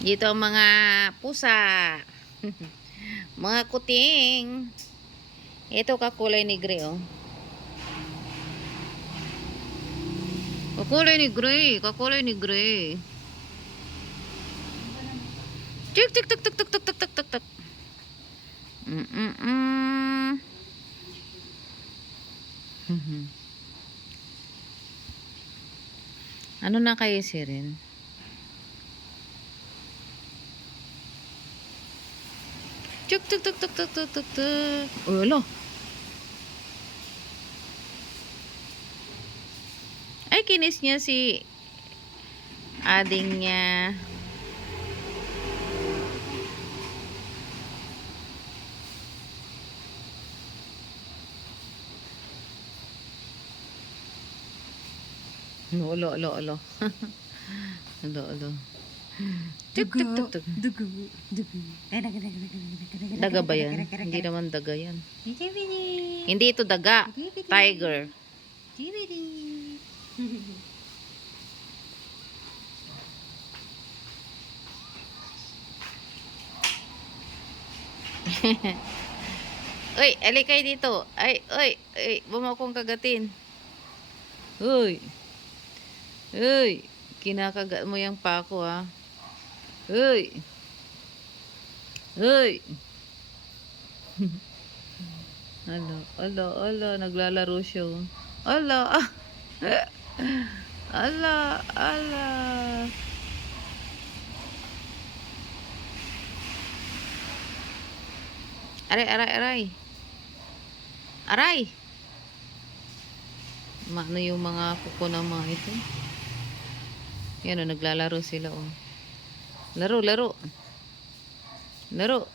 Dito ang mga pusa. Mga kuting. Ito kakulay ni gray, oh. Kakulay ni gray. Kakulay ni gray. Tik tik tik tik tik tik tik tik tik tik. Ano na kayo, Sirin? Tuk tuk tuk tuk tuk tuk tuk tuk. Ulo. Ay, kinis niya si ading niya. Ulo, ulo, ulo. Ulo, ulo. Tuk tuk tuk tuk. Dugo, dugo. Daga ba yan? Hindi naman daga yan. Hindi ito daga. Tiger. Uy, alikay dito. Ay, uy, uy, bumakong kagatin. Uy. Uy, kinakagat mo yung pako, ha. Uy. Uy. Alo, alo, alo, naglalaro siya. Ala. Ala, ala. Aray, aray, aray. Aray. Ano yung mga kuko ng mga ito? Yan, oh, naglalaro sila, oh. Laro, laro. Laro.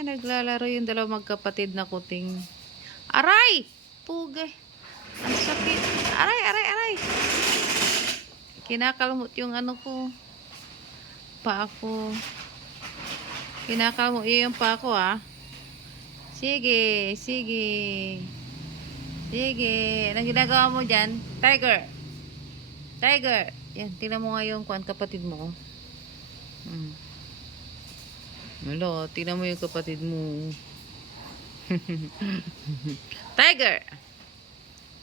Naglalaro yung dalawang magkapatid na kuting. Aray! Pugay. Ang sakit. Aray, aray, aray. Kinakalmot yung ano ko. Paa ko. Kinakalmot yung paa ko, ah. Sige, sige. Sige. Anong ginagawa mo dyan? Tiger. Tiger. Yan, tingnan mo nga yung kapatid mo. Wala, tingnan mo yung kapatid mo. Tiger.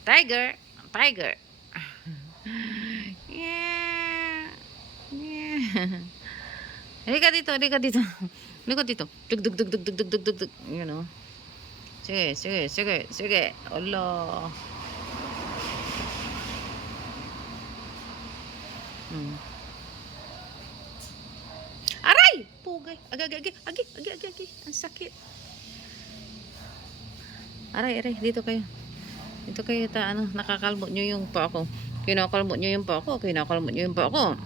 Tiger. Tiger. Yeah. Yeah. Halika dito, halika dito. Halika dito. Dug dug dug dug dug dug dug dug dug. You know. Sige, sige, sige, sige. Allah. Aray! Pugay. Agi, agi, agi, agi, agi, agi. Ang sakit. Aray, aray. Dito kayo. Dito kayo, ano, nakakalmot nyo yung pa ako. Kinakalmot nyo yung pa ako. Kinakalmot nyo yung pa ako.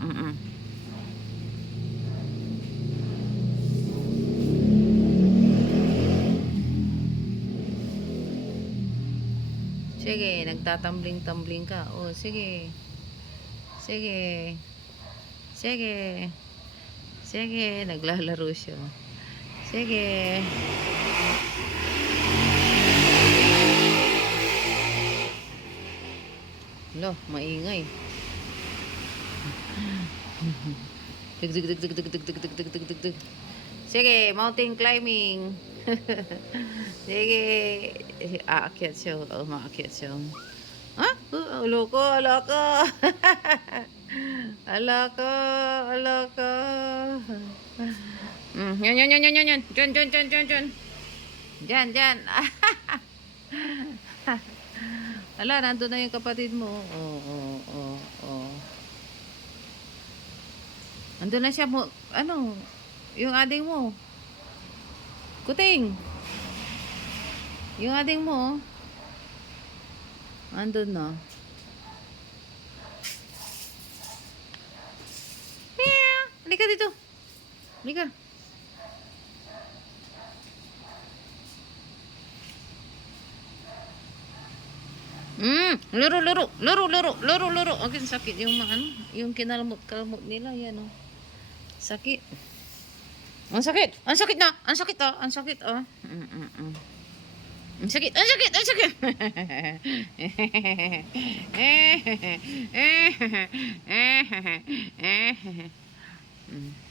Sige, nagtatambling-tambling ka. Oh, sige. Sige. Sige. Sige, naglalaro siya. Sige. Lo, maingay. Dig dig dig dig dig dig dig dig dig dig dig dig. Sige, mountain climbing. Sige. Aakyat siya. Oh, maakyat siya. Ha? Aloko, aloko. Aloko, aloko. Yan, yan, yan, yan, yan, yan. Diyan, diyan, diyan, diyan, diyan. Diyan, diyan. Ala, nandun na yung kapatid mo. Oh. Nandun na siya mo. Ano? Yung ading mo. Kuting. Yung ading mo. Nandun na. Meow. Halika dito. Halika. Laro, laro, laro, laro, laro, laro. Ang sakit yung mga ano, yung kinalmot-kalmot nila, yan, oh. Sakit. Ang sakit. Ang sakit na. Ang sakit, oh. Ang sakit, oh. Ang sakit, ang sakit, ang sakit. Mm.